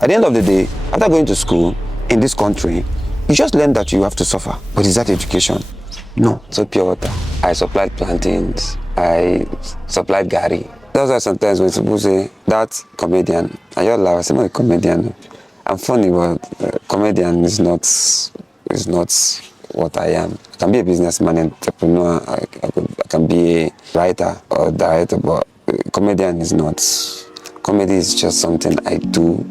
At the end of the day, after going to school in this country, you just learn that you have to suffer. But is that education? No. So pure water. I supplied plantains. I supplied gari. That's why sometimes when people say, that comedian, I just laugh, I say, I'm not a comedian. I'm funny, but comedian is not what I am. I can be a businessman, entrepreneur, I can be a writer or director, but comedian is not. Comedy is just something I do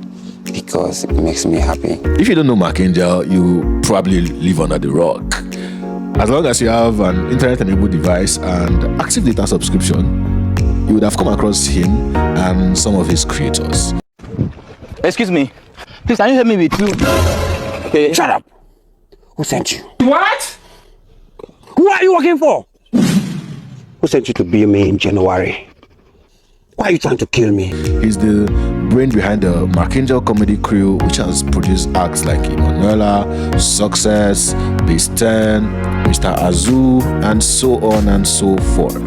because it makes me happy. If you don't know Mark Angel, you probably live under the rock. As long as you have an internet-enabled device and active data subscription, you would have come across him and some of his creators. Excuse me. Please, can you help me with you? Okay. Shut up! Who sent you? What? Who are you working for? Who sent you to be me in January? Why are you trying to kill me? He's the brain behind the Mark Angel comedy crew, which has produced acts like Entrepreneurial, Success, Base 10, Mr. Azu, and so on and so forth.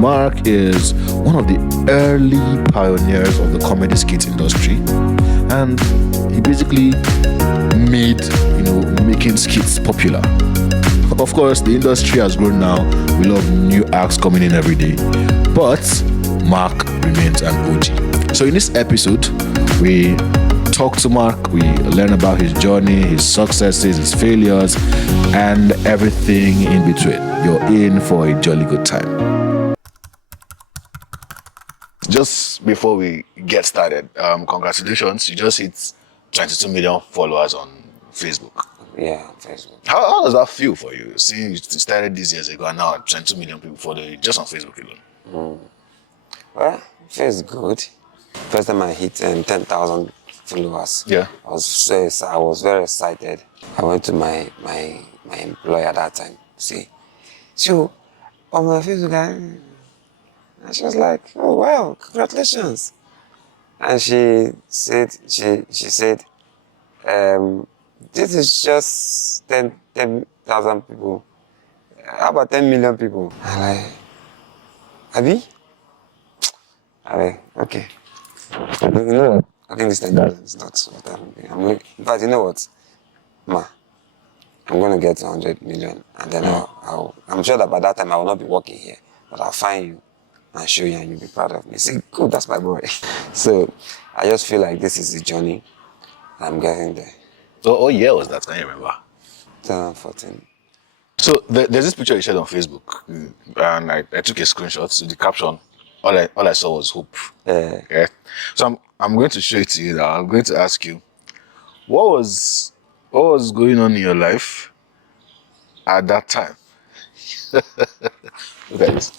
Mark is one of the early pioneers of the comedy skit industry, and he basically made, making skits popular. Of course, the industry has grown now. We love new acts coming in every day, but Mark remains an OG. So in this episode, we talk to Mark, we learn about his journey, his successes, his failures, and everything in between. You're in for a jolly good time. Just before we get started, congratulations, you just hit 22 million followers on Facebook. Yeah, Facebook. How does that feel for you? Seeing you started these years ago and now 22 million people follow you just on Facebook alone. Well, it feels good. First time I hit 10,000 followers. Yeah. I was very excited. I went to my employer at that time. See, so on my Facebook, and she was like, "Oh wow, congratulations!" And she said, "This is just 10,000 people. How about 10 million people?" I'm like, "Abi? Okay. You know what? I think this 10,000 is not what I'm like. In fact, you know what, Ma? I'm gonna get 100 million, and then I'm sure that by that time I will not be working here, but I'll find you and show you, and you'll be proud of me." Say, "Cool, that's my boy." So I just feel like this is the journey. I'm getting there. So, what year was that? Can you remember? 2014. So, there's this picture you shared on Facebook, and I took a screenshot. So the caption, all I saw was hope. Okay. So I'm going to show it to you now. I'm going to ask you, what was going on in your life at that time? Look at this.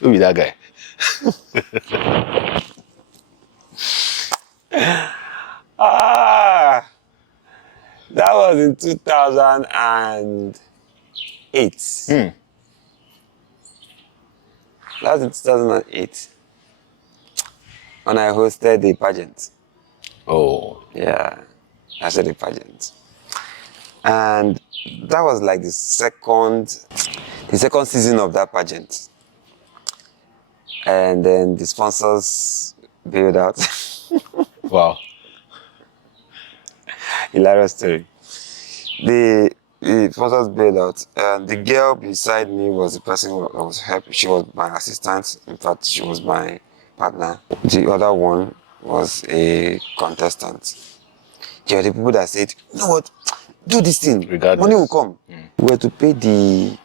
Who be that guy? That was in 2008. That was in 2008 when I hosted the pageant. Oh. Yeah, I hosted the pageant. And that was like the second season of that pageant. And then the sponsors bailed out. Wow. Hilarious story. The sponsors bailed out, and the girl beside me was the person who was helping. She was my assistant. In fact, she was my partner. The other one was a contestant. There were the people that said, "You know what? Do this thing. Regardless. Money will come." We were to pay the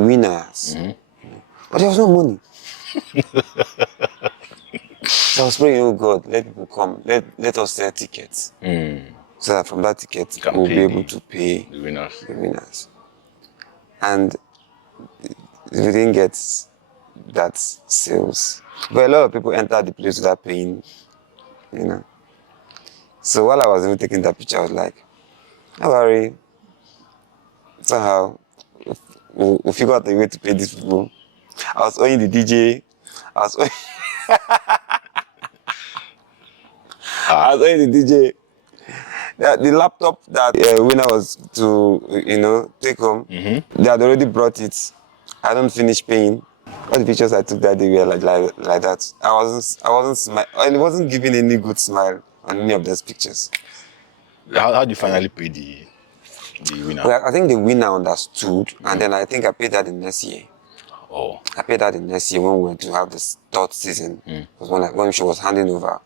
winners, but there was no money. So I was praying, "Oh God, let people come. Let us sell tickets. So that from that ticket, we'll be able to pay the winners." And we didn't get that sales. But a lot of people entered the place without paying, So while I was even taking that picture, I was like, "Don't worry. Somehow, we'll figure out a way to pay these people." I was owing the DJ. I was owing the DJ. The laptop that winner was to, take home, they had already brought it. I don't finish paying. All the pictures I took that day were like that. I wasn't smile. I wasn't giving any good smile on any of those pictures. How do you finally pay the winner? Well, I think the winner understood, and then I think I paid that the next year. Oh, I paid that the next year when we were to have this third season. Was when she was handing over.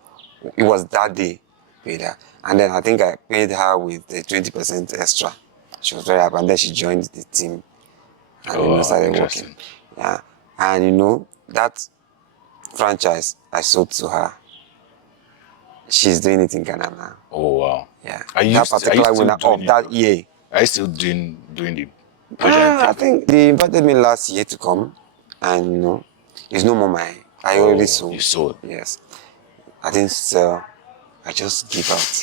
It was that day paid her, and then I think I paid her with the 20% extra. She was very happy, and then she joined the team, and started working. Yeah, and that franchise I sold to her. She's doing it in Ghana now. Oh wow. Yeah, That particular winner of that year. Are you still doing the project? I think they invited me last year to come, and it's no more my. I already sold. You sold. Yes, I didn't sell. I just give out.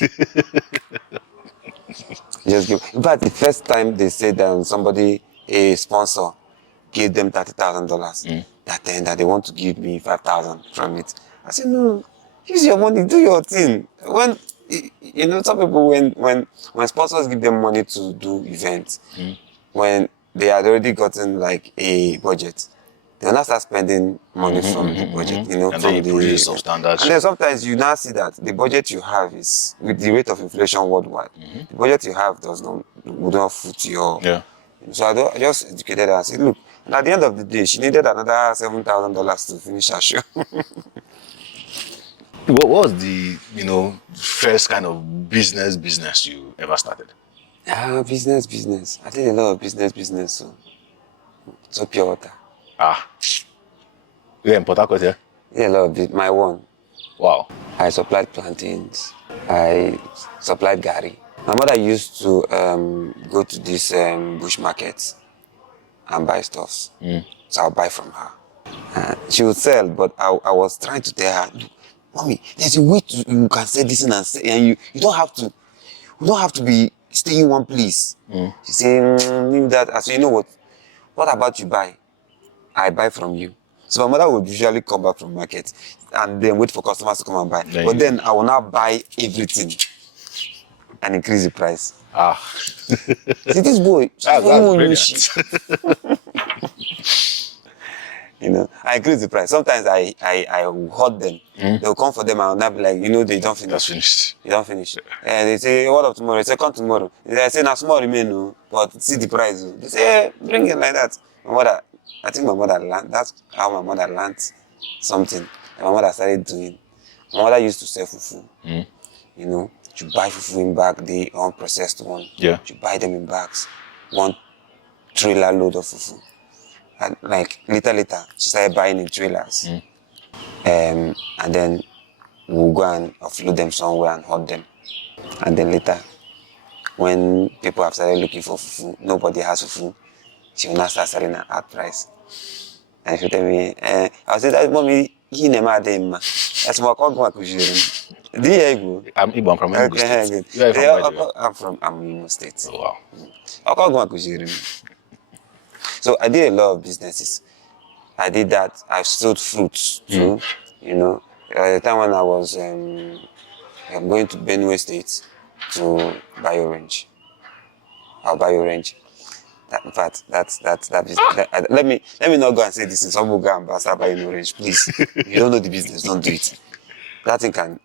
Just give. In fact, the first time they said a sponsor, gave them $30,000. That they want to give me 5,000 from it. I said no. Use your money, do your thing. When some people when sponsors give them money to do events, when they had already gotten like a budget, they will not start spending money from the budget, And from then you the produce substandard. And then sometimes you now see that the budget you have is with the rate of inflation worldwide. The budget you have would not foot your. Yeah. So I just educated her and said, look, and at the end of the day, she needed another $7,000 to finish her show. What was the first kind of business you ever started? Business. I did a lot of business. So pure water. Yeah, in Port Harcourt, yeah? Yeah, a lot of it. My one. Wow. I supplied plantains. I supplied gari. My mother used to go to these bush markets and buy stuffs. So I'll buy from her. She would sell, but I was trying to tell her, Mommy, there's a way you can sell this and you don't have to be staying in one place. She said, leave that. I said, you know what about you buy? I buy from you. So my mother would usually come back from market and then wait for customers to come and buy. But then I will now buy everything and increase the price. See this boy, That's brilliant. I increase the price. Sometimes I will hurt them. They'll come for them and I'll not be like, they don't finish. That's finished. You don't finish. And they say, what of tomorrow? They say, come tomorrow. They say, now small remain, but see the price. They say, bring it like that. I think my mother learned. That's how my mother learned something. And my mother started doing. My mother used to sell fufu. You buy fufu in bag, the unprocessed one. Yeah. You buy them in bags. 1 trailer load of fufu. And like later, she started buying in trailers. And then we'll go and offload them somewhere and hot them. And then later, when people have started looking for fufu, nobody has fufu, she will now start selling at high price. And she'll tell me, I'll say, Mommy, he never had them. That's what I'm going to do. I'm Igbo, I'm from Imo State. I'm from Imo State. Oh, wow. So I did a lot of businesses. I did that. I sold fruits too. At the time when I was going to Benue State to buy orange. I'll buy orange. In fact, that's that business. Let me not go and say this in some will go and start buying orange, please. If you don't know the business, don't do it. It can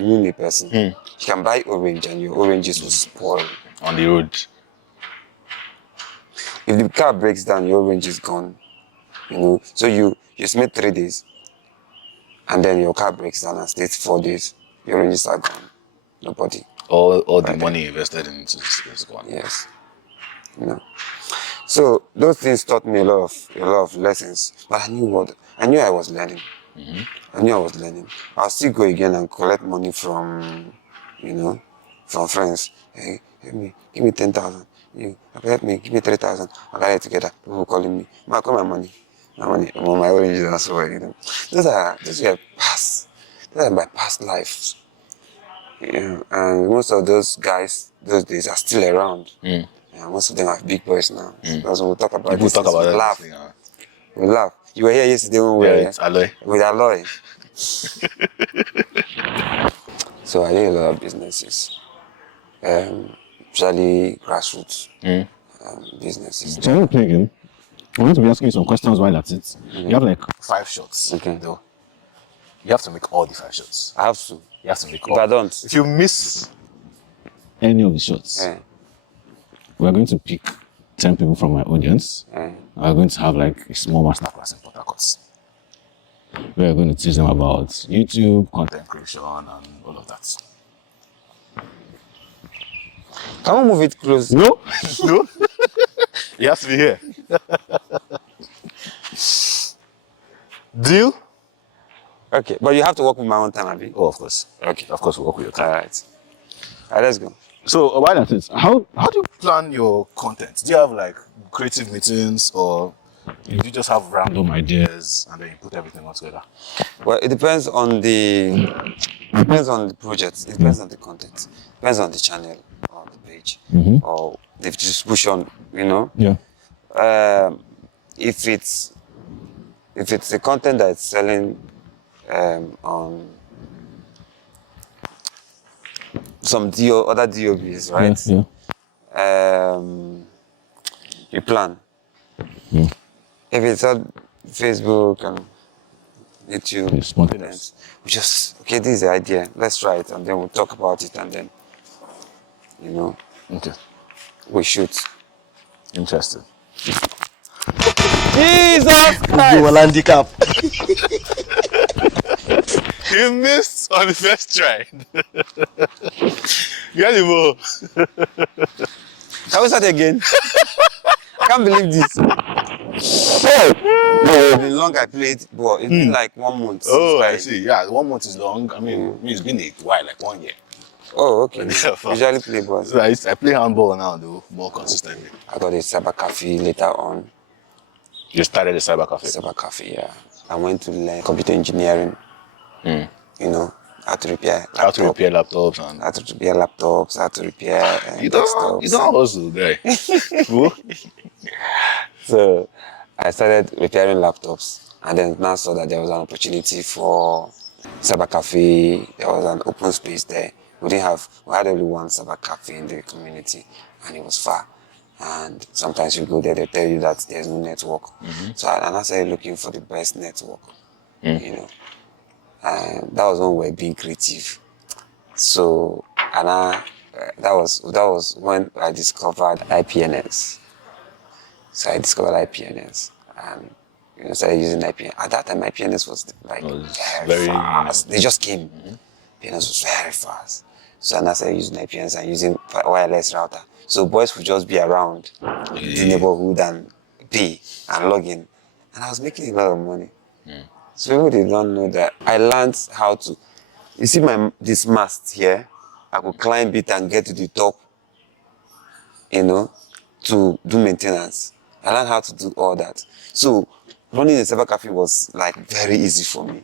ruin a person. You can buy orange and your oranges will spoil on the road. If the car breaks down, your orange is gone. So you smith 3 days, and then your car breaks down and stays 4 days. Your oranges are gone. Nobody. All the money invested in it is gone. Yes. So those things taught me a lot of lessons. But I knew I was learning. I knew I was learning. I'll still go again and collect money from friends. Hey, give me 10,000. You help me, give me 3,000. I'll get it together. People calling me. I call my money. My oranges as well. Those are my past lives. And most of those guys those days are still around. Most of them are big boys now. Because when we talk about this, we laugh. We laugh. You were here yesterday when we were here. Aloy. With Aloy. So I did a lot of businesses. Especially grassroots businesses. So I'm thinking, I'm going to be asking you some questions while at it. You have like 5 shots. Okay. Though. You have to make all the 5 shots. I have to. You have to make If all. I don't, If you miss any of the shots, eh, we're going to pick 10 people from my audience. eh. We're going to have like a small masterclass in Port Harcourt. We're going to teach them about YouTube, content creation, and all of that. Can we move it close? No, no. It has to be here. Deal? Okay, but you have to work with my own time, Abi. Oh, of course. Okay. Of course, we'll work with your time. All right. All right, let's go. So, while at it, how do you plan your content? Do you have like creative meetings, or do you just have random ideas and then you put everything all together? Well, it depends on the project. It depends on the content. Depends on the channel or the page or the distribution. You know. Yeah. If it's a content that's selling on some other DOBs, right? Yeah. You plan. If it's on Facebook and YouTube, It's spontaneous. we just, okay, this is the idea. Let's try it, and then we'll talk about it, and then, you know, Okay. we shoot. Interesting. Jesus Christ! You will handicap. You missed on the first try. Get the ball. Can we start again? I can't believe this. Oh, it's been long I played, but it's been like 1 month. Oh, since I see. Yeah, 1 month is long. I mean, it's been a while, like 1 year. Oh, okay. Yeah, Usually play ball. So I play handball now, though, more consistently. I got a cyber cafe later on. You started the cyber cafe. Cyber cafe, yeah. I went to learn computer engineering. You know, how to repair laptops. How to repair laptops and How to repair laptops, how to repair you desktops. don't hustle, guy. Who? So I started repairing laptops, and then now saw that there was an opportunity for cyber cafe. There was an open space there. We had only one cyber cafe in the community, and it was far. And sometimes you go there, they tell you that there's no network. So I started looking for the best network, you know. And that was when we were being creative. So, that was when I discovered IPNS. So I discovered IPNS, and started using IPNS. At that time, IPNS was like very fast. They just came. IPNS was very fast. So I started using IPNS and using wireless router. So boys would just be around the neighborhood and pay and log in, and I was making a lot of money. So people did not know that I learned how to. You see this mast here, I could climb it and get to the top, to do maintenance. I learned how to do all that. So running a cyber cafe was like very easy for me.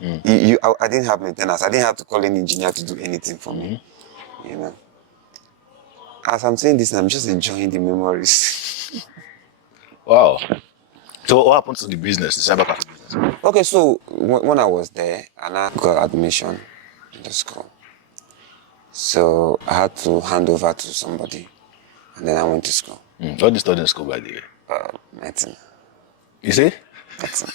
I didn't have maintenance. I didn't have to call any engineer to do anything for me. As I'm saying this, I'm just enjoying the memories. Wow. So what happened to the business, the cyber cafe business? Okay, so when I was there, and I got admission in the school. So I had to hand over to somebody, and then I went to school. What did you study in school, by the way? Medicine. You say? Medicine.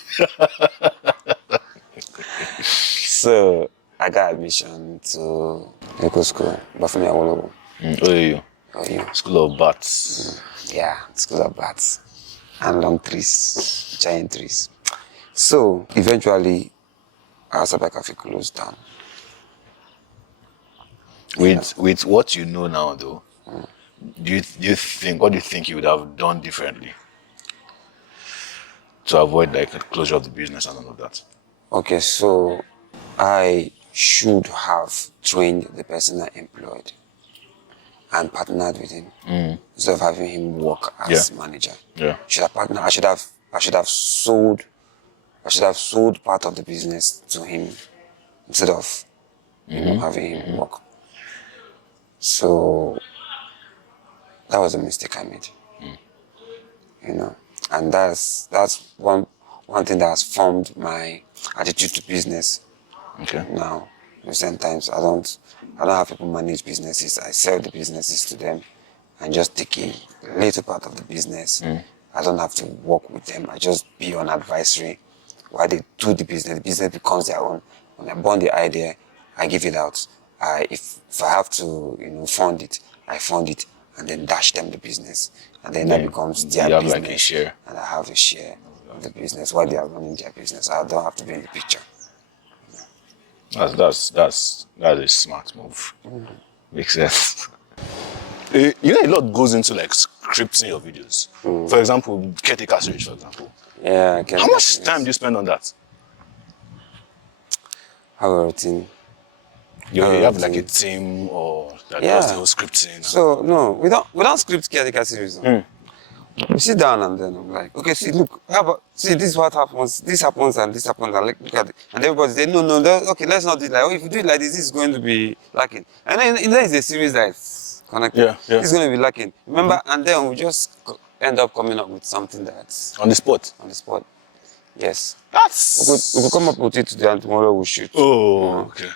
So I got admission to medical school, but for me, I will. School of Bats. Yeah, school of bats and long trees, giant trees. So eventually, our cyber cafe closed down. With what you know now, though, what do you think you would have done differently to avoid like the closure of the business and all of that? Okay, so I should have trained the person I employed and partnered with him instead of having him work as manager. Yeah. Should have partnered. I should have sold part of the business to him instead of having him work. So that was a mistake I made. And that's one thing that has formed my attitude to business. Okay. Now, recent times, I don't have people manage businesses. I sell the businesses to them and just take a little part of the business I don't have to work with them. I just be on advisory while they do the business. The business becomes their own. When I born the idea, I give it out. If I have to, fund it, I fund it and then dash them the business. And then that becomes their have business. like a share. And I have a share of the business while they are running their business. I don't have to be in the picture. That's a smart move. Makes sense. A lot goes into like scripting your videos. For example, caretaker series, for example. Yeah. How much time do you spend on that? Have a routine. You have like a team or that does the whole scripting? So no, we don't script caretaker series. We sit down and then I'm like, okay, see, look, this is what happens. This happens and this happens. And look at it. And everybody say, no, okay, let's not do it like. Oh, if you do it like this is going to be lacking. And then there is a series that's connected. Yeah. It's going to be lacking. Remember, and then we just end up coming up with something that's On the spot. Yes. That's We could come up with it today and tomorrow we'll shoot. Oh, okay.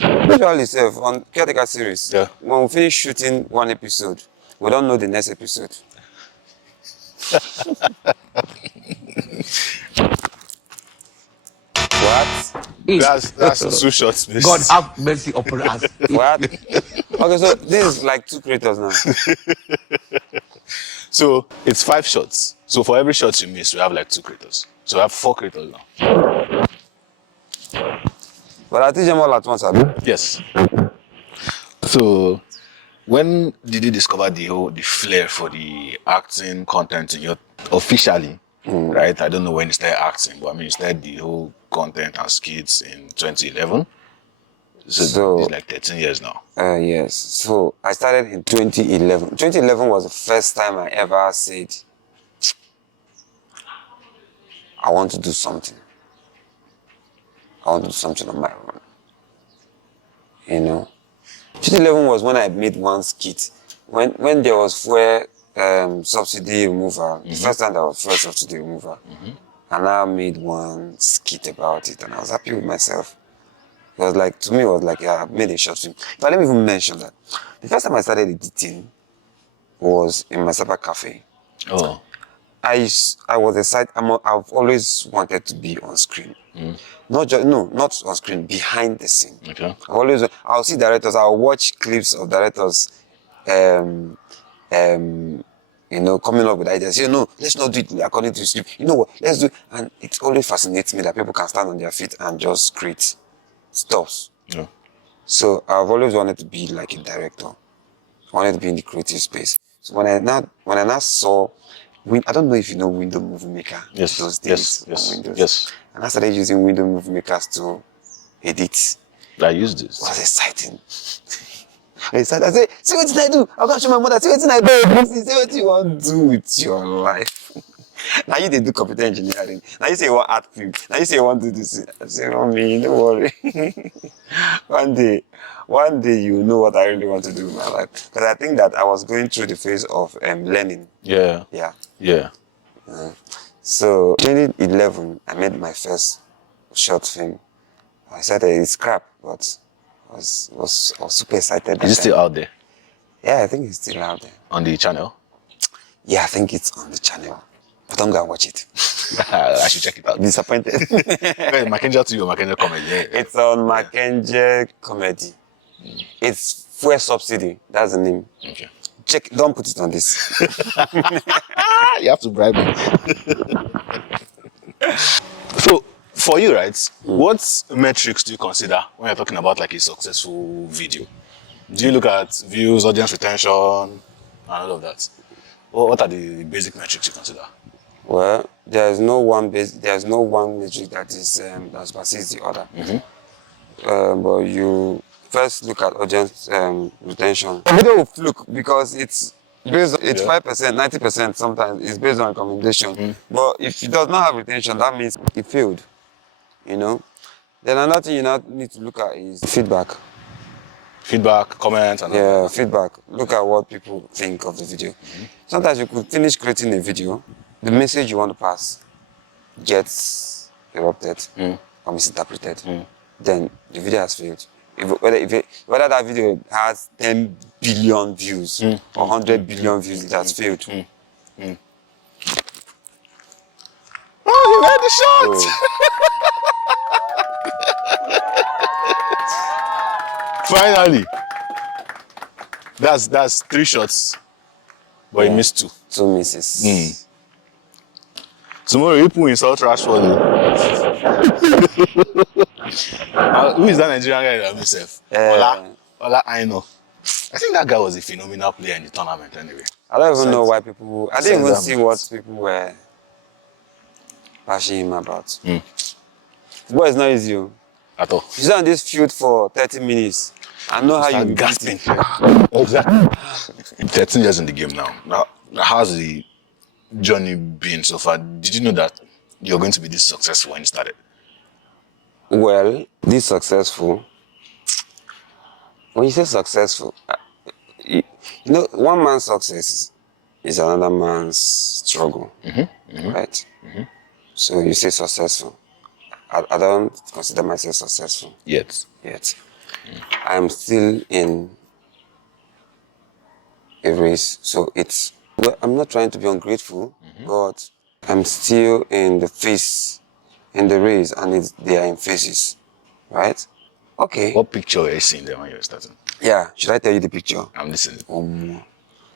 Usually, on caretaker series, Yeah. when we finish shooting one episode, we don't know the next episode. What? That's too short. Please. God have mercy upon us. What? Okay, so this is like 2 creators now. So it's 5 shots. So for every shot you miss, we have like 2 creators. So we have 4 creators now. But I teach them all at once, abi? Yes. So when did you discover the flair for the acting content in your officially? Right? I don't know when you started acting, but I mean you started the whole content and skits in 2011. So it's like 13 years now. Yes. So I started in 2011. 2011 was the first time I ever said, I want to do something. I want to do something on my own. 2011 was when I made one skit. When there was fuel subsidy removal, the first time there was fuel subsidy removal, and I made one skit about it, and I was happy with myself. It was like, to me, it was like, I made a short film. But let me even mention that the first time I started editing was in my cyber cafe. Oh. I was I've always wanted to be on screen. Not on screen, behind the scene. Okay. I'll see directors, I'll watch clips of directors, coming up with ideas. Let's not do it according to the script. You know what, let's do it. And it always fascinates me that people can stand on their feet and just create stuff. Yeah. So I've always wanted to be like a director. I wanted to be in the creative space. So when I now saw, I don't know if you know Window Movie Maker. Yes. Those days Yes. on Windows. Yes. And I started using Window Movie Makers to edit. I used this. It was exciting. I said, see what I do? I'm going to show my mother, see what I do. See what you want to do with your life. Now you do computer engineering. Now you say you want art film. Now you say you want to do this. I say, me, don't worry. One day you know what I really want to do with my life. Because I think that I was going through the phase of learning. Yeah. Yeah. So 2011, I made my first short film. I said it's crap, but I was super excited. Is it still out there? Yeah, I think it's still out there. On the channel? Yeah, I think it's on the channel. But don't go and watch it. I should check it out. Disappointed. Mackenzie TV or Mackenzie Comedy? Yeah. It's on Mackenzie Comedy. It's Fuel Subsidy. That's the name. Okay. Check. Don't put it on this. You have to bribe me. So, for you, right, what metrics do you consider when you're talking about like a successful video? Do you look at views, audience retention, and all of that? What are the basic metrics you consider? Well, there's no one metric that is that supersedes the other. But you first look at audience retention. The video will fluke because it's based on 85%, 90% sometimes it's based on recommendation. But if it does not have retention, that means it failed. Then another thing you now need to look at is feedback. Feedback, comments, and all that. Feedback. Look at what people think of the video. Sometimes you could finish creating a video, the message you want to pass gets erupted or misinterpreted. Then the video has failed. Whether that video has 10 billion views or 100 billion views, it has failed. shot. So, Finally. That's 3 shots. But you missed 2. 2 misses. Tomorrow people insult Rashford. Who is that Nigerian guy that himself? Ola Aino. I think that guy was a phenomenal player in the tournament anyway. I don't even know why people. I didn't even see that what people were bashing him about. The boy is not easy. At all. He's on this field for 30 minutes. I know how you be gasping. beating. Exactly. 13 years in the game now. How's the journey been so far? Did you know that you're going to be this successful when you started? Well, this successful. When you say successful, you know, one man's success is another man's struggle, right? So you say successful. I don't consider myself successful Yet. I'm still in a race, so it's. Well, I'm not trying to be ungrateful, but I'm still in the race, and they are in phases, right? Okay. What picture were you seeing there when you were starting? Yeah. Should I tell you the picture? I'm listening.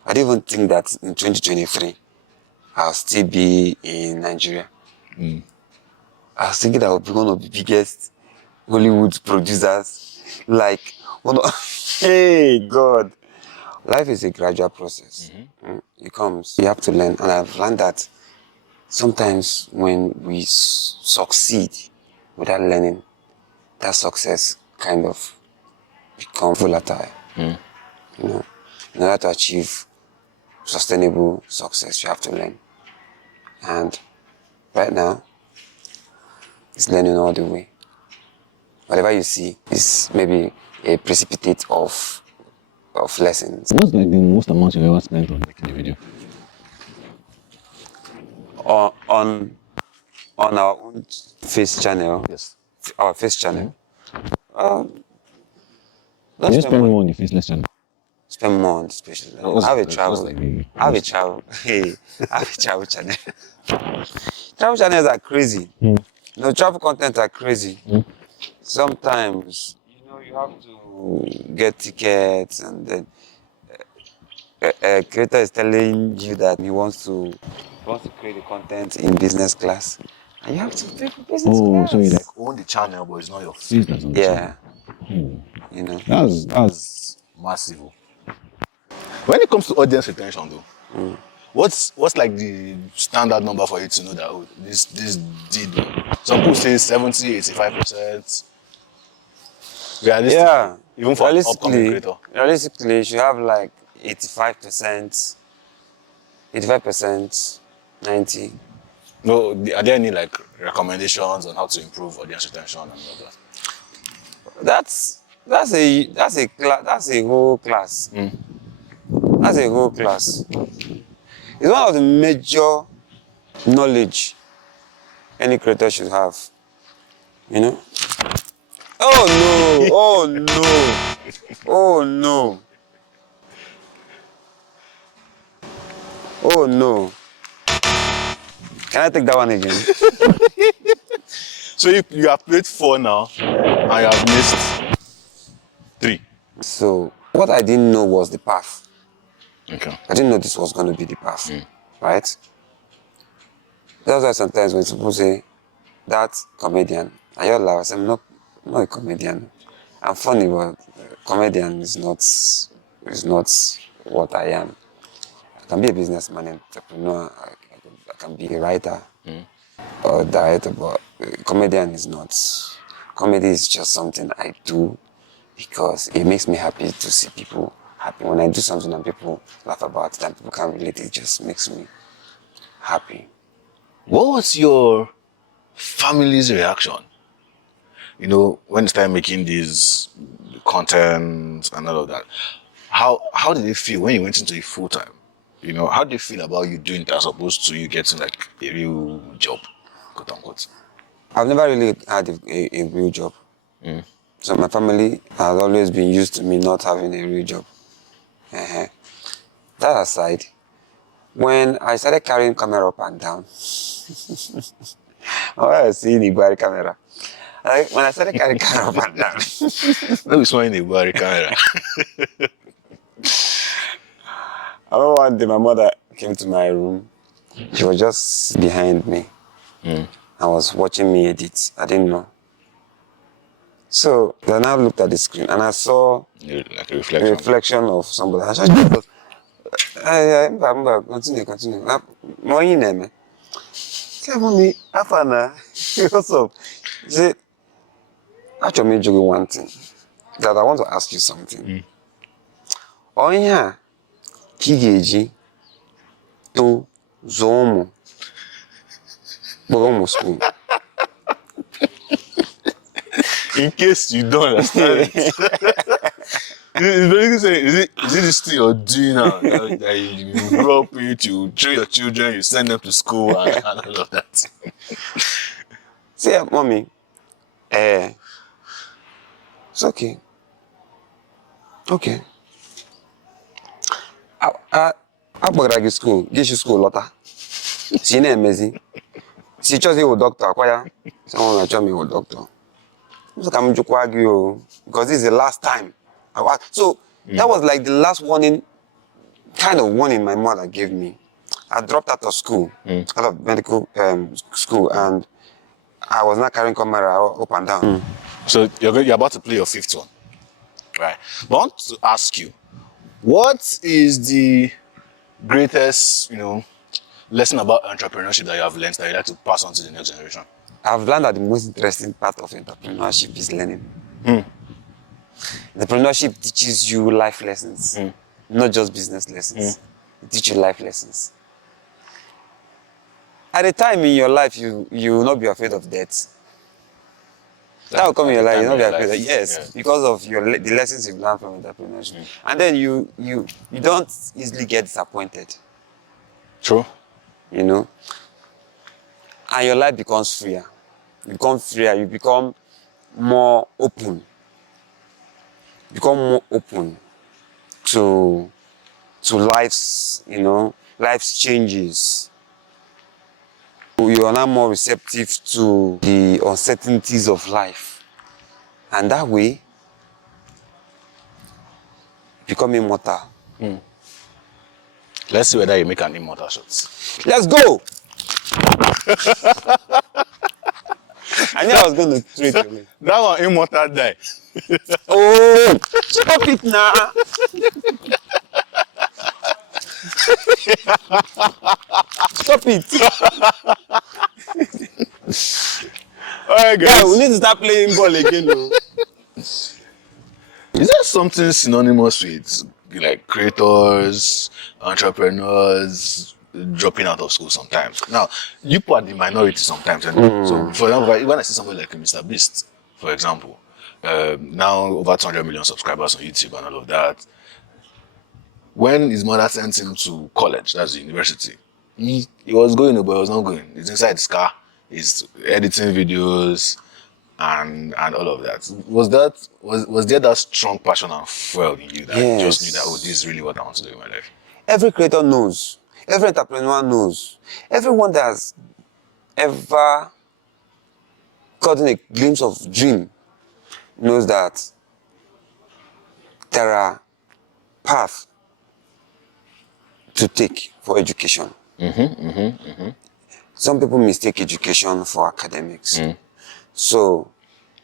I didn't even think that in 2023 I'll still be in Nigeria. I was thinking I would be one of the biggest Hollywood producers. Like, hey, God. Life is a gradual process. It comes. You have to learn. And I've learned that sometimes when we succeed without learning, that success kind of becomes volatile. You know, in order to achieve sustainable success, you have to learn. And right now, it's learning all the way. Whatever you see is maybe a precipitate of lessons. What's like the most amount you've ever spent on making a video? On our own face channel. Yes. Our face channel. You spend more on the faceless channel. Spend more on the special. I have a travel. I have a travel. Hey, I have a travel channel. Travel channels are crazy. Travel content are crazy. Sometimes, you have to get tickets, and then a creator is telling you that he wants to create the content in business class, and you have to pay for business class. So you like Own the channel, but it's not your face that's on the channel. Yeah. That's massive. When it comes to audience retention though, what's like the standard number for you to know that this did well? Some people say 70, 85%. Realistic, Yeah. even for an upcoming creator. Realistically, you should have like 85%, 90%. No, are there any like recommendations on how to improve audience retention and all that? That's a whole class. That's a whole class. It's one of the major knowledge any creator should have. Oh no! Oh no! Oh no! Oh no! Can I take that one again? So you have played 4 now, and you have missed 3. So what I didn't know was the path. Okay. I didn't know this was going to be the path, right? That's why sometimes when people say, that comedian, and you're loud, I say, I'm not a comedian. I'm funny, but comedian is not what I am. I can be a businessman, entrepreneur, I can be a writer or a director, but comedian is not. Comedy is just something I do because it makes me happy to see people happy. When I do something and people laugh about it and people can relate, it just makes me happy. What was your family's reaction? When you started making these content and all of that, how did they feel when you went into it full time? How did they feel about you doing that as opposed to you getting like a real job, quote unquote? I've never really had a real job. So my family has always been used to me not having a real job. That aside, when I started carrying camera up and down, I was seeing the body camera. Like, when I started carrying camera up and down, Let me smile in the body camera. I remember one day my mother came to my room. She was just behind me. I was watching me edit. I didn't know. So then I looked at the screen and I saw Like a a reflection. reflection of somebody. I continue. Morning, man. Tell me, Afana, what's up? He said, actually, me one thing that I want to ask you something. Oh yeah, Kigeji to Zomo, Bogomo school. In case you don't understand it. It's basically saying, is it this thing you're doing now? That you grow up with, you train your children, you send them to school and all of that. Say, mommy, it's okay. Okay. I gbagara school, get you school lota. She na emezi. She chose you doctor, akwaya. Someone like me with doctor. So come to argue because this is the last time. So that was like the last warning, kind of warning my mother gave me. I dropped out of school, out of medical school, and I was not carrying camera up and down. So you're about to play your fifth one, right? But I want to ask you, what is the greatest, lesson about entrepreneurship that you have learned that you'd like to pass on to the next generation? I've learned that the most interesting part of entrepreneurship is learning. Entrepreneurship teaches you life lessons, not just business lessons. It teaches you life lessons. At a time in your life, you will not be afraid of death. That will come in your life, you'll not be afraid of yes, because of the lessons you've learned from entrepreneurship. And then you don't easily get disappointed. True. And your life becomes freer. You become freer, you become more open. You become more open to life's, life's changes. You are now more receptive to the uncertainties of life. And that way, you become immortal. Let's see whether you make an immortal shot. Let's go! I knew I was going to treat you. That one immortal die. Oh, stop it now. Stop it. Alright, guys. Yeah, we need to start playing ball again. Though. Is there something synonymous with like creators, entrepreneurs dropping out of school sometimes? Now, you put the minority sometimes. So, for example, when I see somebody like Mr. Beast, for example, now over 200 million subscribers on YouTube and all of that. When his mother sent him to college, that's the university, he was going, but he was not going. He's inside his car, he's editing videos and all of that. Was there that strong passion and fuel in you that you just knew that, oh, this is really what I want to do in my life? Every creator knows. Every entrepreneur knows. Everyone that has ever gotten a glimpse of dream knows that there are paths to take for education. Some people mistake education for academics. So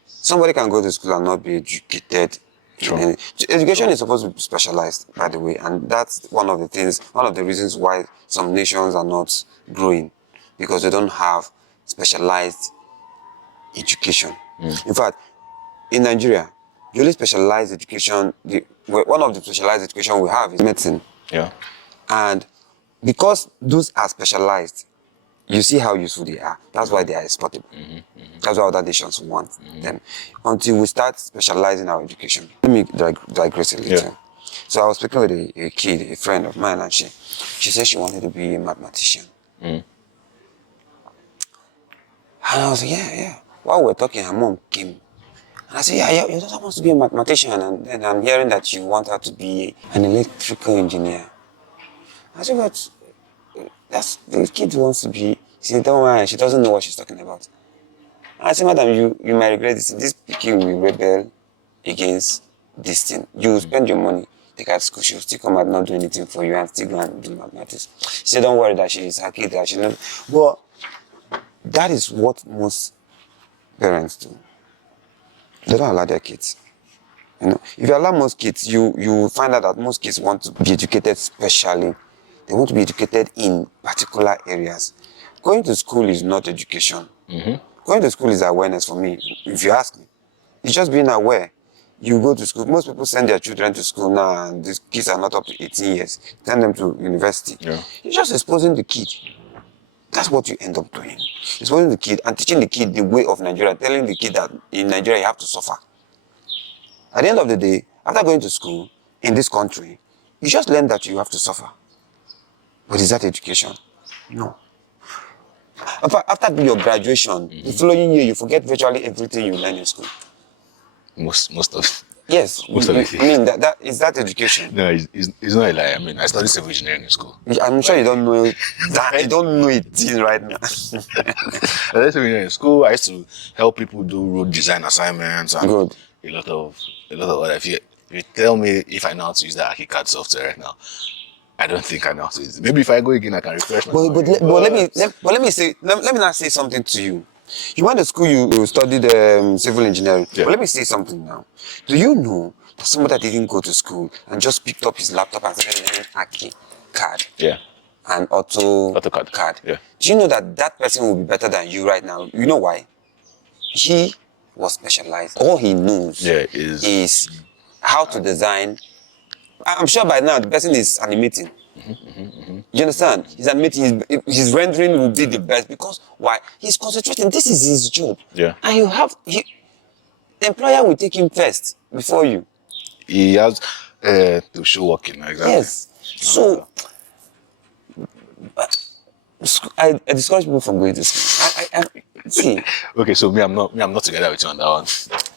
somebody can go to school and not be educated. Education is supposed to be specialized, by the way, and that's one of the reasons why some nations are not growing, because they don't have specialized education. In fact, in Nigeria, the only specialized education, one of the specialized education we have is medicine. Yeah. And because those are specialized, you see how useful they are. That's why they are exportable. That's why other nations want them. Until we start specializing our education. Let me digress a little. Yeah. So I was speaking with a kid, a friend of mine, and she said she wanted to be a mathematician. And I was like, yeah. While we were talking, her mom came. And I said, yeah, your daughter wants to be a mathematician. And then I'm hearing that you want her to be an electrical engineer. I said, but the kid wants to be, she don't worry, she doesn't know what she's talking about. I say, madam, you might regret this. This pikin will rebel against this thing. You will spend your money, take her to school, she will still come out not do anything for you and still go and do mathematics. She said, don't worry that she is her kid, that she knows. But that is what most parents do. They don't allow their kids. You know, if you allow most kids, you find out that most kids want to be educated specially. They want to be educated in particular areas. Going to school is not education. Going to school is awareness for me, if you ask me. It's just being aware. You go to school. Most people send their children to school now, and these kids are not up to 18 years. Send them to university. Yeah. You're just exposing the kid. That's what you end up doing. Exposing the kid and teaching the kid the way of Nigeria, telling the kid that in Nigeria you have to suffer. At the end of the day, after going to school in this country, you just learn that you have to suffer. But is that education? No. In fact, after your graduation, the following year, you forget virtually everything you learn in school. Most of Yes. Most of it. I mean, that is that education. no, it's not a lie. I mean, I studied civil engineering in school. I'm sure you don't know that. You don't know it till right now. I studied civil engineering in school. I used to help people do road design assignments and Good. a lot of other. If you tell me if I know how to use the ArchiCAD software right now, I don't think I know how to use it. Maybe if I go again, I can refresh myself. But let me now say something to you. You went to school, you studied civil engineering. Yeah. But let me say something now. Do you know that somebody that didn't go to school and just picked up his laptop and started learning ArchiCAD Yeah. and AutoCAD? AutoCAD, yeah. Do you know that that person will be better than you right now? You know why? He was specialized. All he knows is how to design. I'm sure by now the person is animating. You understand? He's animating, his rendering will be the best because why? He's concentrating. This is his job. Yeah. And the employer will take him first before you. He has to show working, exactly. Yes. So I discourage people from going to school. I see. Okay, so I'm not together with you on that one.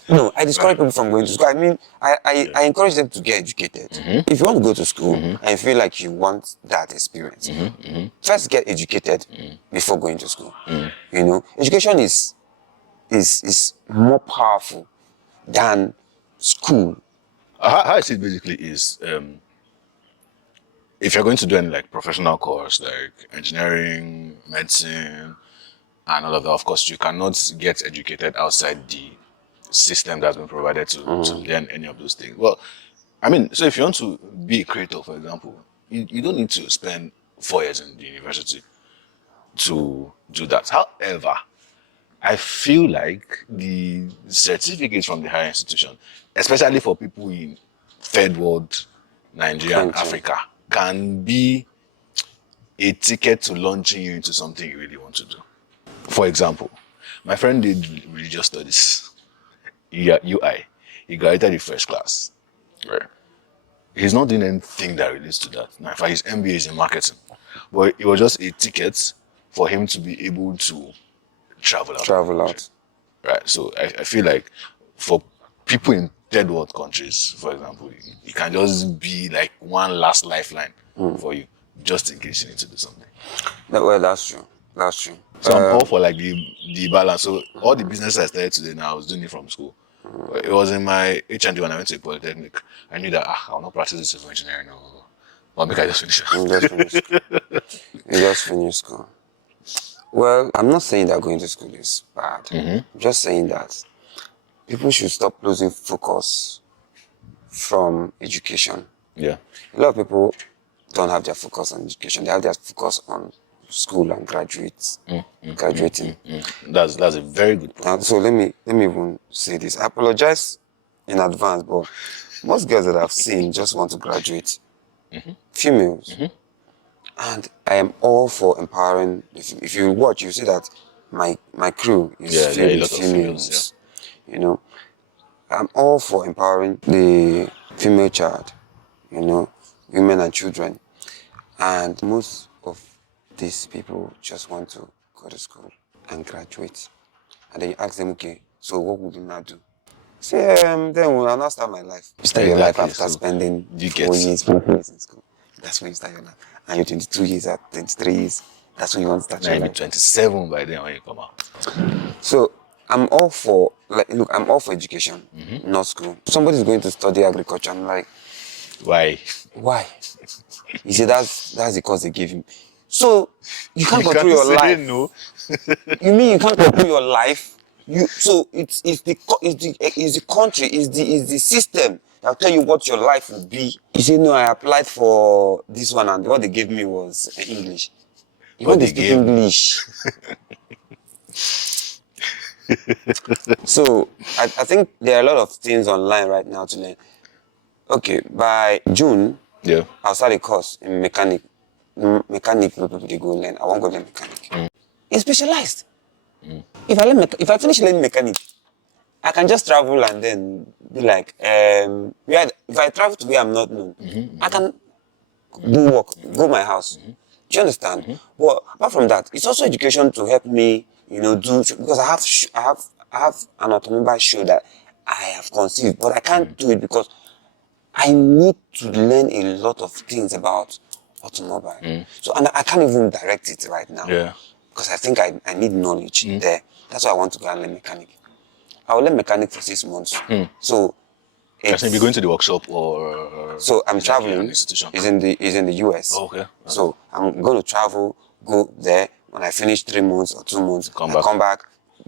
No, I discourage people from going to school. I mean, I encourage them to get educated. If you want to go to school and you feel like you want that experience, first get educated before going to school. You know, education is more powerful than school. How I see it basically is, if you're going to do any like professional course like engineering, medicine, and all of that, of course, you cannot get educated outside the system that's been provided to learn any of those things. Well, I mean, so if you want to be a creator, for example, you don't need to spend 4 years in the university to do that. However, I feel like the certificates from the higher institution, especially for people in third world, Nigeria and Africa, can be a ticket to launching you into something you really want to do. For example, my friend did religious studies. UI. He graduated in first class. Right. He's not doing anything that relates to that. Now, in fact, his MBA is in marketing. But it was just a ticket for him to be able to travel out. Right. So I feel like for people in third world countries, for example, it can just be like one last lifeline for you, just in case you need to do something. Well, that's true. That's true. So I'm all for like the balance. So all the business I started today now, I was doing it from school. It was in my HND when I went to Polytechnic. I knew that I will not practice this civil engineering. But make I just finish it. You just finish school. Well, I'm not saying that going to school is bad. I'm just saying that people should stop losing focus from education. Yeah. A lot of people don't have their focus on education. They have their focus on school and graduating. That's a very good point. So let me even say this. I apologize in advance, but most girls that I've seen just want to graduate. Females. And I am all for empowering. If you watch, you see that my crew is filled with females. You know, I'm all for empowering the female child. You know, women and children. And most of these people just want to go to school and graduate. And then you ask them, okay, so what would you now do? Say, then I'll not start my life. You start your life after spending 4 years, 5 years in school. That's when you start your life. And you're 22 years, at 23 years, that's when you want to start your life. You'll be 27 by then when you come out. So, I'm all for, like, look, I'm all for education, not school. Somebody's going to study agriculture. I'm like, Why? why? He said that's the course they gave him. So you can't You control can't your say life. no. You mean you can't control your life? So it's the country, is the system that'll tell you what your life will be. You say no, I applied for this one and what they gave me was English. You What want to they speak gave me. English. So I think there are a lot of things online right now to learn. Okay, by June, Yeah. I'll start a course in mechanic. Mechanic where people they go learn. I won't go learn mechanic. It's specialized. If I finish learning mechanic, I can just travel and then be like, if I travel to where I'm not known, I can do work, go my house. Do you understand? But apart from that, it's also education to help me, do because I have an automobile show that I have conceived, but I can't do it because I need to learn a lot of things about automobile. So and I can't even direct it right now. Yeah. Because I think I need knowledge there. That's why I want to go and learn mechanic. I will learn mechanic for 6 months. So As in, be going to the workshop or so I'm it's like an traveling. institution. Is in the US. Oh, okay. So I'm going to travel, go there. When I finish 3 months or 2 months, Come I come back,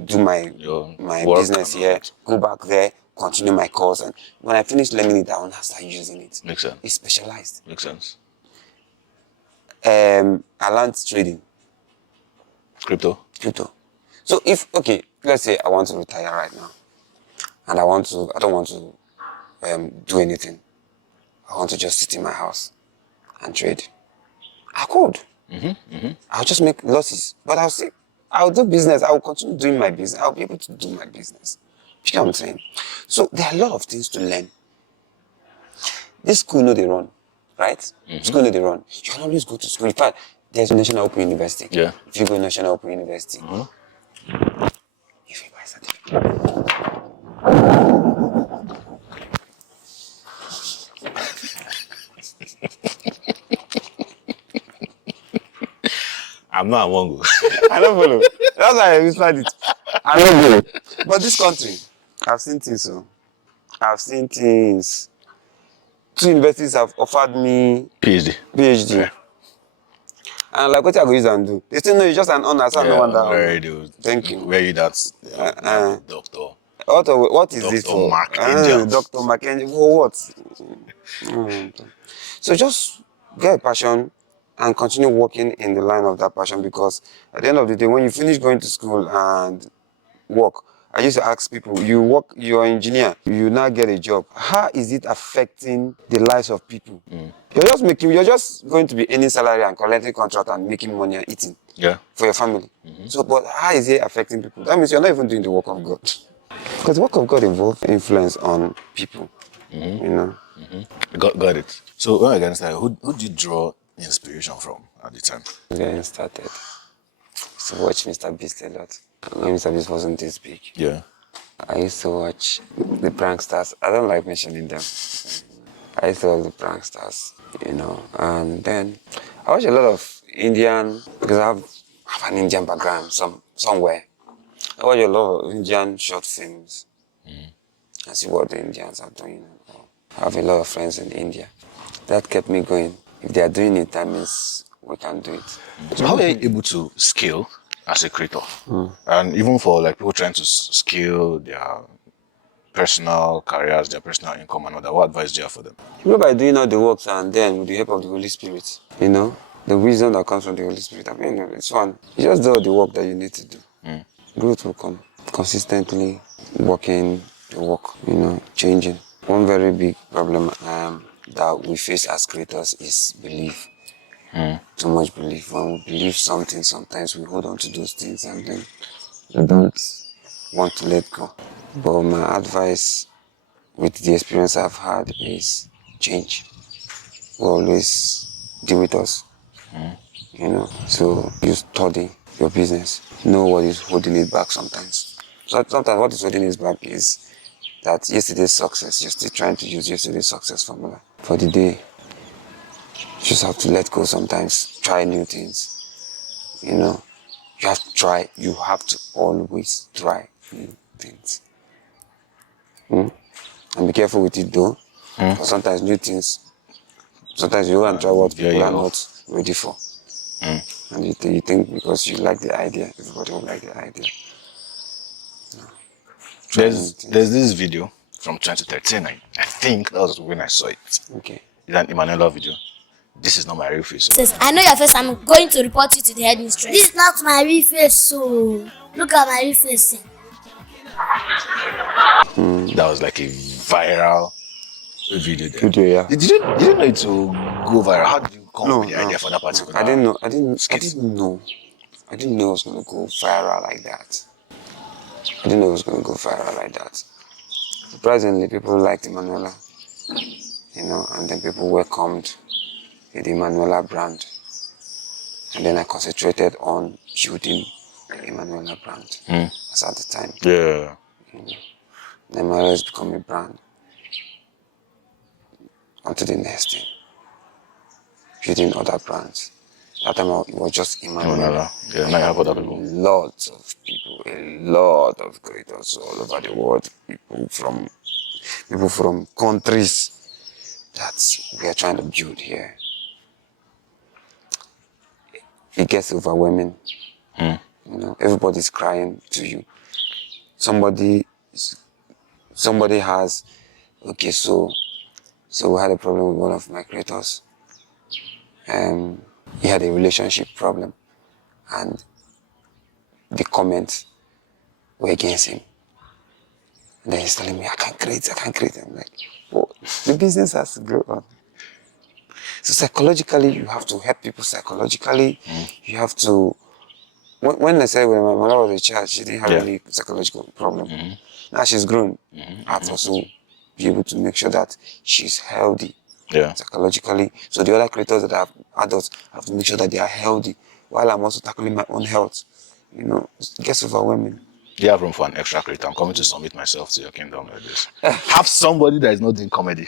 do Your my work business and here, that. go back there, continue my course, and when I finish learning it, I will now start using it. Makes sense. It's specialized. Makes sense. I learned trading, Crypto. crypto. So let's say I want to retire right now, and I don't want to do anything. I want to just sit in my house and trade. I could. I'll just make losses, but I'll do business. I'll continue doing my business. I'll be able to do my business. You know what I'm saying? So there are a lot of things to learn. This school know they run, right? School know they run. You can always go to school. In fact, there's National Open University. Yeah. If you go National Open University, if you buy certificate. I'm not a Mongo. I don't follow. That's why I whispered it. I don't know. But this country, I've seen things. So I've seen things. 2 universities have offered me PhD. PhD. Yeah. And like what I go use and do. They still know you're just an honor, so no wonder. Very good. Thank you. Where you that's doctor. What is it Dr. for? Mark Angel. Dr. Mackenzie, for what? So just get a passion and continue working in the line of that passion, because at the end of the day, when you finish going to school and work, I used to ask people, you're an engineer, you now get a job. How is it affecting the lives of people? You're just going to be earning salary and collecting contract and making money and eating for your family. So, but how is it affecting people? That means you're not even doing the work of God. Because the work of God involves influence on people, Got it. So when I get started, who did you draw inspiration from at the time? Getting started. So watch Mr. Beast a lot. When Mr. Beast wasn't this big. Yeah. I used to watch the pranksters. I don't like mentioning them. I used to watch the pranksters, and then I watch a lot of Indian, because I have an Indian background somewhere. I watch a lot of Indian short films and see what the Indians are doing. I have a lot of friends in India. That kept me going. If they are doing it, that means we can do it. So how are you able to scale as a creator? And even for like people trying to scale their personal careers, their personal income and all that, what advice do you have for them? You go by doing all the works, and then with the help of the Holy Spirit, the wisdom that comes from the Holy Spirit. I mean, it's fun. You just do all the work that you need to do. Growth will come. Consistently working the work, changing. One very big problem that we face as creators is belief. Too much belief. When we believe something, sometimes we hold on to those things and then we don't want to let go. But my advice with the experience I've had is change will always deal with us. So you study your business. Know what is holding it back sometimes. So sometimes what is holding it back is that yesterday's success, you're still trying to use yesterday's success formula for the day. You just have to let go sometimes, try new things. You have to try. You have to always try. things. And be careful with it though. Because sometimes new things, sometimes you go and try what people are not ready for. And you think because you like the idea, everybody will like the idea. There's this video from 2013. I think that was when I saw it. Okay. It's an Emmanuel video. This is not my real face. Says, I know your face, I'm going to report you to the headmistress. This is not my real face, so look at my real face. That was like a viral video there. Video, yeah. Did you know it will go viral? How did you come up with the idea for that particular? I didn't know. I didn't know it was going to go viral like that. I didn't know it was going to go viral like that. Surprisingly, people liked Emanuela, and then people welcomed the Emanuela brand. And then I concentrated on building the Emanuela brand. That's at the time. Yeah. Emanuela has become a brand. On to the next thing. Building other brands. That time it was just Emanuela. Yeah, now you have other people. Lots of people, a lot of creators all over the world. People from countries that we are trying to build here. It gets overwhelming. Everybody's crying to you. Somebody has, okay, so we had a problem with one of my creators. He had a relationship problem, and the comments were against him. And then he's telling me, I can't create. I'm like, oh, the business has to go on. So psychologically, you have to help people psychologically. You have to, when I said when my mother was a child, she didn't have any psychological problem. Now she's grown. I have to also be able to make sure that she's healthy psychologically. So the other creators that are adults have to make sure that they are healthy while I'm also tackling my own health. It gets overwhelming. You have room for an extra creator. I'm coming to submit myself to your kingdom like this. Have somebody that is not doing comedy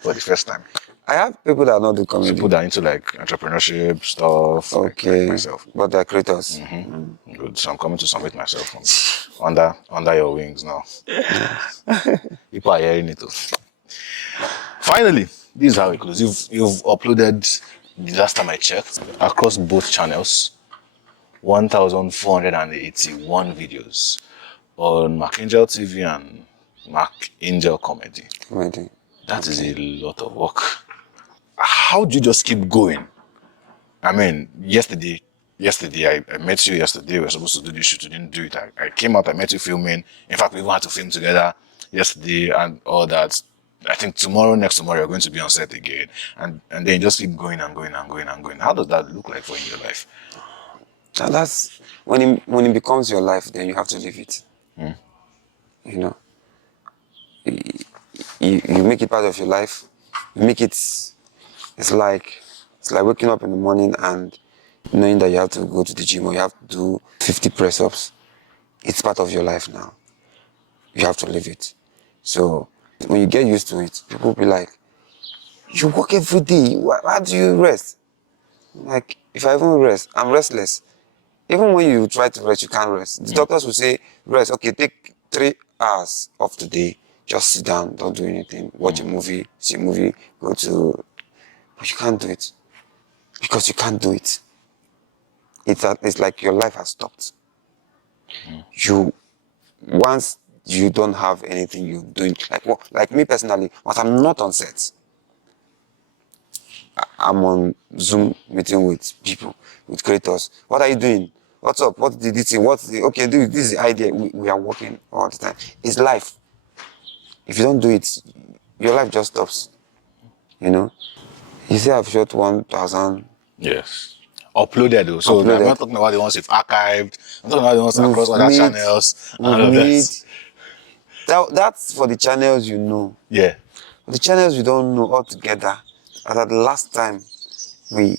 for the first time. I have people that are not doing comedy. People that are into like entrepreneurship stuff. Okay. Like myself. But they're creators. Good. So I'm coming to submit myself from under your wings now. People are hearing it too. Finally, this is how it goes. You've uploaded, the last time I checked, across both channels, 1,481 videos on Angel TV and Angel Comedy. That is a lot of work. How do you just keep going? I mean, yesterday I met you yesterday. We were supposed to do this shoot. We didn't do it. I came out, I met you filming. In fact, we even had to film together yesterday and all that. I think next tomorrow, you're going to be on set again. And then you just keep going and going and going and going. How does that look like for you in your life? And that's when it becomes your life, then you have to live it. You make it part of your life. You make it. It's like waking up in the morning and knowing that you have to go to the gym or you have to do 50 press-ups. It's part of your life now. You have to live it. So when you get used to it, people will be like, you work every day. Why do you rest? Like, if I even rest, I'm restless. Even when you try to rest, you can't rest. The doctors will say, rest. Okay, take 3 hours off the day. Just sit down, don't do anything. Watch a movie, see a movie, go to... But you can't do it. Because you can't do it. It's like your life has stopped. Once you don't have anything you're doing, like me personally, once I'm not on set, I'm on Zoom meeting with people, with creators. What are you doing? What's up? What's the thing? Okay, this is the idea. We are working all the time. It's life. If you don't do it, your life just stops. You say I've shot 1,000. Yes. Uploaded though. So I'm not talking about the ones you've archived. I'm talking about the ones across other channels. That's for the channels you know. Yeah. For the channels you don't know altogether. As at the last time we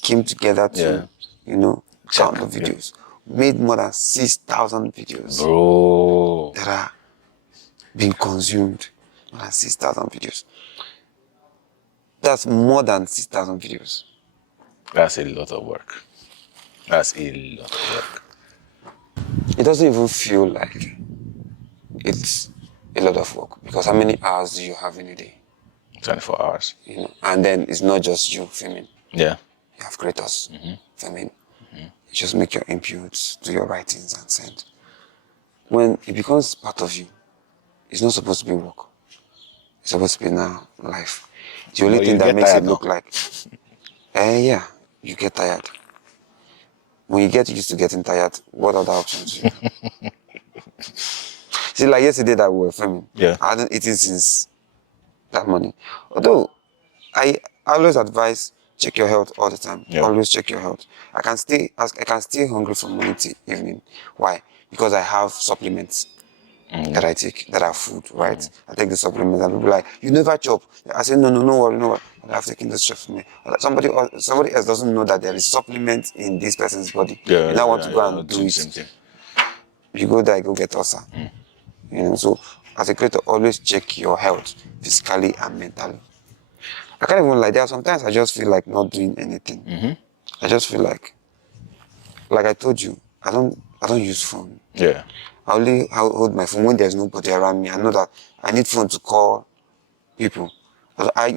came together to, count the videos. Made more than 6,000 videos. Bro. That are being consumed. More than 6,000 videos. That's more than 6,000 videos. That's a lot of work. That's a lot of work. It doesn't even feel like it's a lot of work because how many hours do you have in a day? 24 hours. You know, and then it's not just you filming. Yeah. You have creators filming. You just make your inputs, do your writings, and send. When it becomes part of you, it's not supposed to be work. It's supposed to be now life. The only But thing you that get makes it tired look now. like, yeah, you get tired. When you get used to getting tired, what other options do you have? See, like yesterday that we were filming, Yeah. I hadn't eaten since that morning. Although I always advise check your health all the time. Yeah. Always check your health. I can stay hungry from morning to evening. Why? Because I have supplements that I take that are food, right? I take the supplements and people are like, you never chop. I say, no worry, no worry. I've taken this stuff from me. Somebody else doesn't know that there is supplement in this person's body. Yeah. You now want to go I'll and do do the it. same thing. You go there, go get ulcer. You know, so as a creator, always check your health physically and mentally. I can't even lie. There are sometimes I just feel like not doing anything. I just feel like I told you, I don't use phone. Yeah. I only hold my phone when there's nobody around me. I know that I need phone to call people. I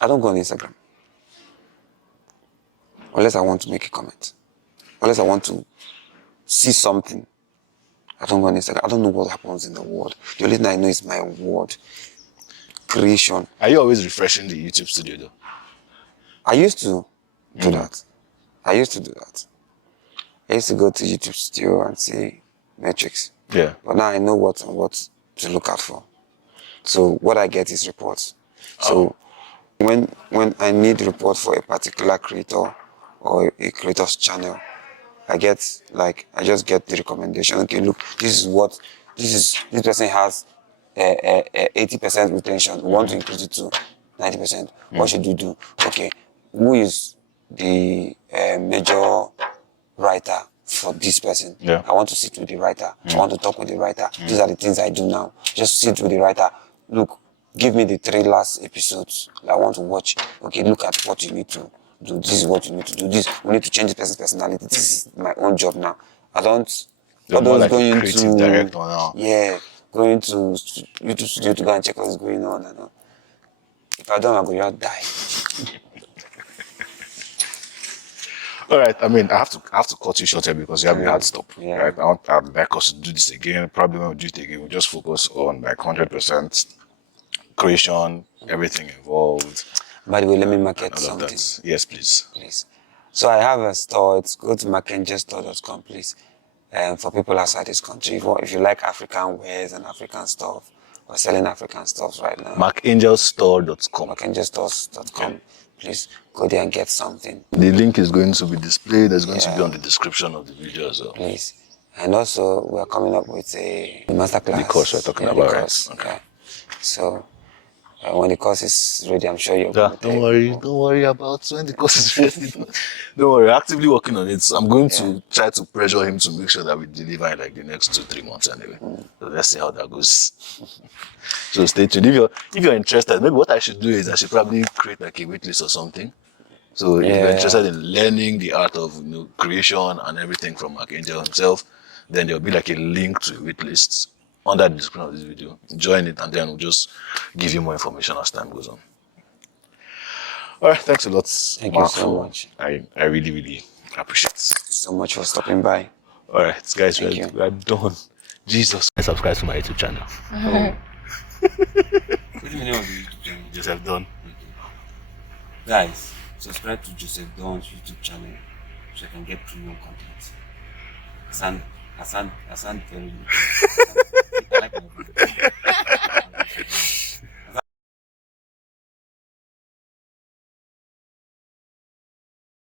don't go on Instagram unless I want to make a comment, unless I want to see something. I don't go on Instagram. I don't know what happens in the world. The only thing I know is my word creation. Are you always refreshing the YouTube studio though? I used to do that. I used to go to YouTube studio and see metrics. Yeah. But now I know what to look out for. So what I get is reports. So when I need report for a particular creator or a creator's channel, I just get the recommendation. Okay, look, this person has 80% retention. We want to increase it to 90%. What should you do? Okay, who is the major writer for this person? Yeah. I want to sit with the writer. I want to talk with the writer. These are the things I do now. Just sit with the writer. Look, give me the 3 last episodes I want to watch. Okay, look at what you need to do. This is what you need to do. We need to change the person's personality. This is my own job now. I don't. You're All more those like a going creative director now. Yeah, going to YouTube studio to go and check what's going on. And all. If I don't, I'm going to die. All right. I mean, I have to cut you short here because you have a hard stop. Yeah. Right. I'd like us to do this again. Probably when we do it again, we'll just focus on like 100% creation, everything involved. By the way, let me market All of something. that. Yes, please. Please. So I have a store. It's go to makenjestore.com, please. For people outside this country, if you like African wares and African stuff, we're selling African stuff right now. markangelstore.com. makenjestores.com. Please go there and get something, The link is going to be displayed. It's going to be Yeah. on the description of the video as well. please. And also, we're coming up with a masterclass. The course we're talking the about, right? course, Okay. yeah. So when the course is ready, I'm sure you're Yeah, going to don't worry about when the course is ready. Don't worry, we're actively working on it. So I'm going to try to pressure him to make sure that we deliver in like the next 2-3 months anyway. So let's see how that goes. So stay tuned. If you're interested, maybe what I should do is I should probably create like a waitlist or something. So if you're Yeah. interested in learning the art of creation and everything from Archangel himself, then there'll be like a link to a waitlist under the description of this video. Join it and then we'll just give you more information as time goes on. All right, thanks a lot, Thank you Mark, so for- much. I really, really appreciate it. so much for stopping by. All right, guys, Thank you. we're done. Jesus. Subscribe to my YouTube channel. What do you know of YouTube channel? Joseph Don. Guys, subscribe to Joseph Don's YouTube channel so I can get premium content. I sound very I like my voice.